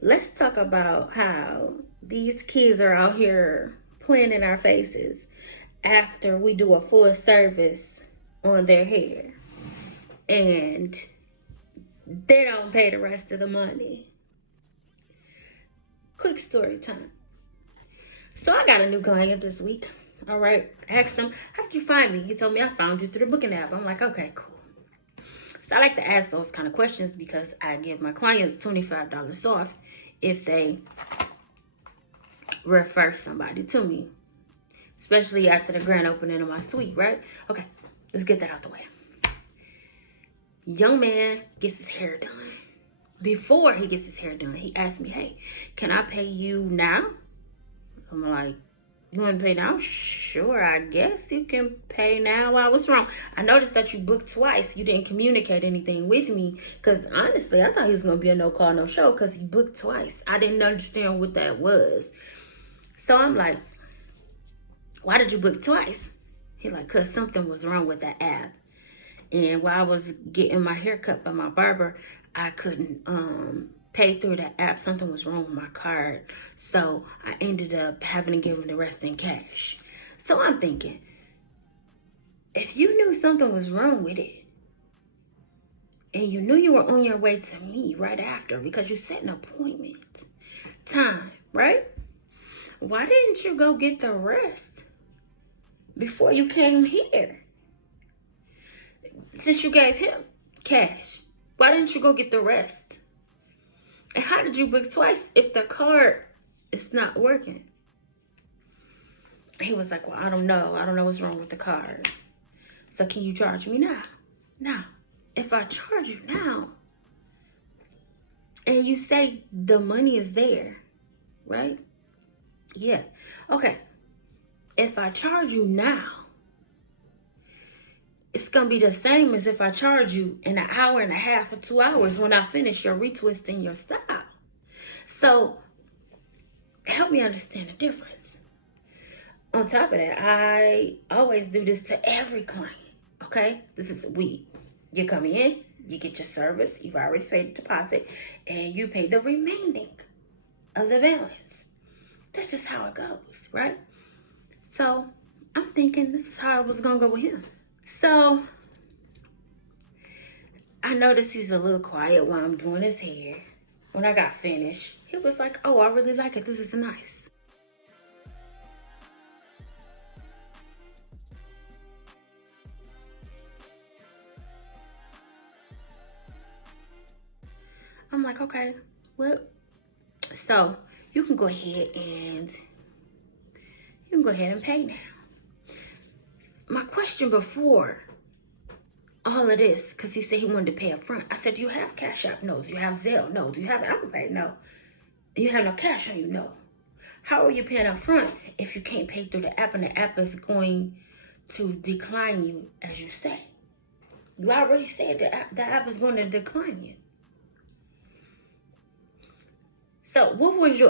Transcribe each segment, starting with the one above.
let's talk about how these kids are out here playing in our faces after we do a full service on their hair and they don't pay the rest of the money. Quick story time. So I got a new client this week. All right. I asked him, how did you find me? He told me I found you through the booking app. I'm like, okay, cool. So I like to ask those kind of questions because I give my clients $25 off if they refer somebody to me, especially after the grand opening of my suite, right? Okay, let's get that out the way. Young man gets his hair done. Before he gets his hair done, he asked me, hey, can I pay you now? I'm like, you want to pay now? Sure, I guess you can pay now. Why, what's wrong? I noticed that you booked twice. You didn't communicate anything with me. Because honestly, I thought he was going to be a no call, no show because he booked twice. I didn't understand what that was. So I'm like, why did you book twice? He's like, because something was wrong with the app. And while I was getting my hair cut by my barber, I couldn't pay through the app. Something was wrong with my card. So I ended up having to give him the rest in cash. So I'm thinking, if you knew something was wrong with it, and you knew you were on your way to me right after because you set an appointment time, right? Why didn't you go get the rest before you came here? Since you gave him cash, why didn't you go get the rest? And how did you book twice if the card is not working? He was like, well, I don't know. I don't know what's wrong with the card. So can you charge me now? Now, if I charge you now, and you say the money is there, right? Yeah. Okay. If I charge you now, it's going to be the same as if I charge you in an hour and a half or 2 hours when I finish your retwisting your style. So help me understand the difference. On top of that, I always do this to every client, okay? This is you come in, you get your service, you've already paid the deposit, and you pay the remaining of the balance. That's just how it goes, right? So I'm thinking this is how I was going to go with him. So I noticed he's a little quiet while I'm doing his hair. When I got finished, he was like, oh, I really like it. This is nice. I'm like, okay, well, so you can go ahead and pay now. My question before all of this, because he said he wanted to pay up front. I said, do you have Cash App? No. Do you have Zelle? No. Do you have Apple Pay? No. You have no cash on you? No. How are you paying up front if you can't pay through the app and the app is going to decline you as you say? You already said the app is going to decline you. So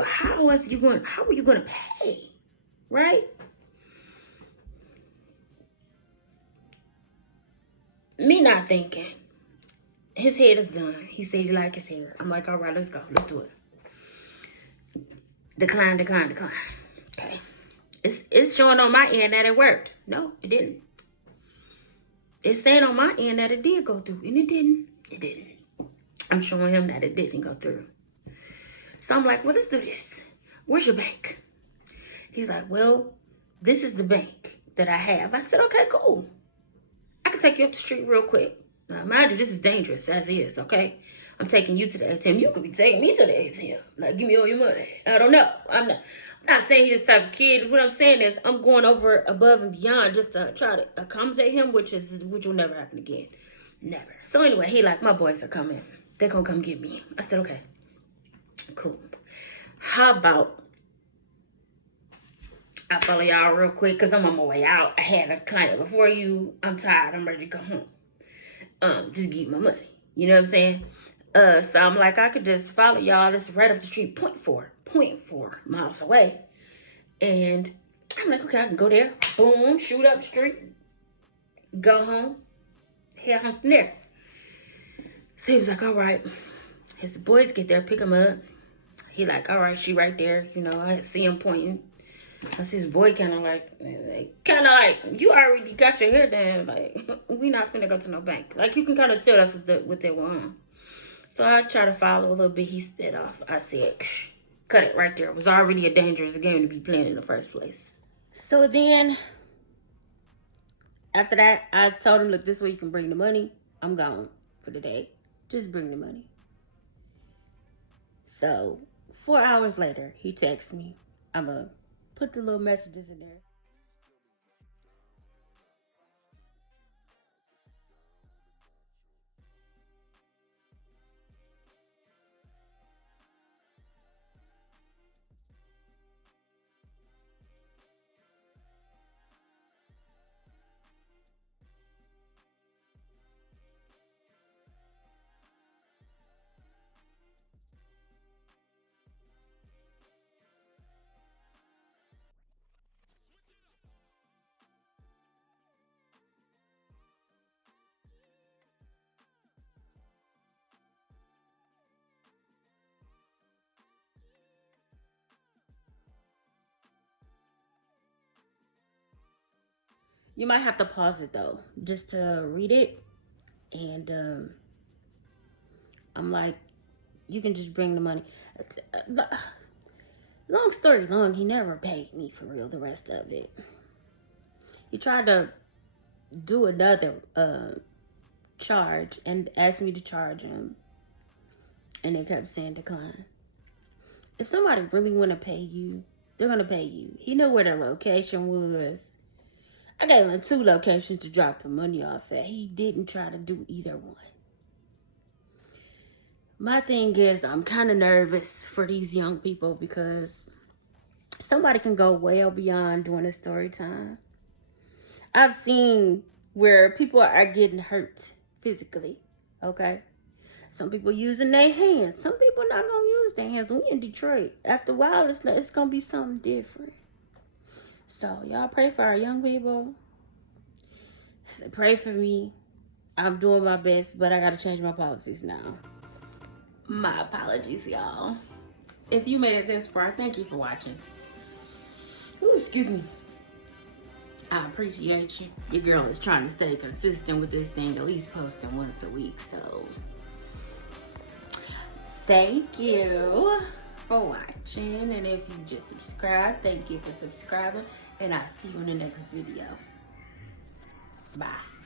how were you going to pay? Right? Me not thinking. His head is done. He said he liked his hair. I'm like, all right, let's go. Let's do it. Decline. Okay. It's showing on my end that it worked. No, it didn't. It's saying on my end that it did go through, and it didn't. It didn't. I'm showing him that it didn't go through. So I'm like, well, let's do this. Where's your bank? He's like, well, this is the bank that I have. I said, okay, cool. I can take you up the street real quick. Now, mind you, this is dangerous as is, okay? I'm taking you to the ATM. You could be taking me to the ATM. Like, give me all your money. I don't know. I'm not saying he's this type of kid. What I'm saying is I'm going over above and beyond just to try to accommodate him, which will never happen again. Never. So anyway, he like, my boys are coming. They're going to come get me. I said, okay, cool. How about I follow y'all real quick because I'm on my way out. I had a client before you. I'm tired. I'm ready to go home. Just get my money. You know what I'm saying? So I'm like, I could just follow y'all. This is right up the street, 0.4 miles away. And I'm like, okay, I can go there. Boom, shoot up the street. Go home. Head home from there. So he was like, all right. His boys get there, pick him up. He like, all right, she right there. You know, I see him pointing. I see his boy kind of like, you already got your hair done. Like, we not finna go to no bank. Like, you can kind of tell that's what they want. So I try to follow a little bit. He spit off. I said, cut it right there. It was already a dangerous game to be playing in the first place. So then, after that, I told him, look, this way you can bring the money. I'm gone for the day. Just bring the money. So 4 hours later, he texts me. I'm going to put the little messages in there. You might have to pause it though, just to read it. And I'm like, you can just bring the money. Long story long, he never paid me for real the rest of it. He tried to do another charge and asked me to charge him. And they kept saying decline. If somebody really want to pay you, they're going to pay you. He knew where their location was. I gave him 2 locations to drop the money off at. He didn't try to do either one. My thing is, I'm kind of nervous for these young people because somebody can go well beyond doing a story time. I've seen where people are getting hurt physically, okay? Some people using their hands. Some people not going to use their hands. We in Detroit. After a while, it's going to be something different. So, y'all pray for our young people. Pray for me. I'm doing my best, but I got to change my policies now. My apologies, y'all. If you made it this far, thank you for watching. Ooh, excuse me. I appreciate you. Your girl is trying to stay consistent with this thing, at least posting once a week, so thank you for watching. And if you just subscribed, thank you for subscribing. And I'll see you in the next video. Bye.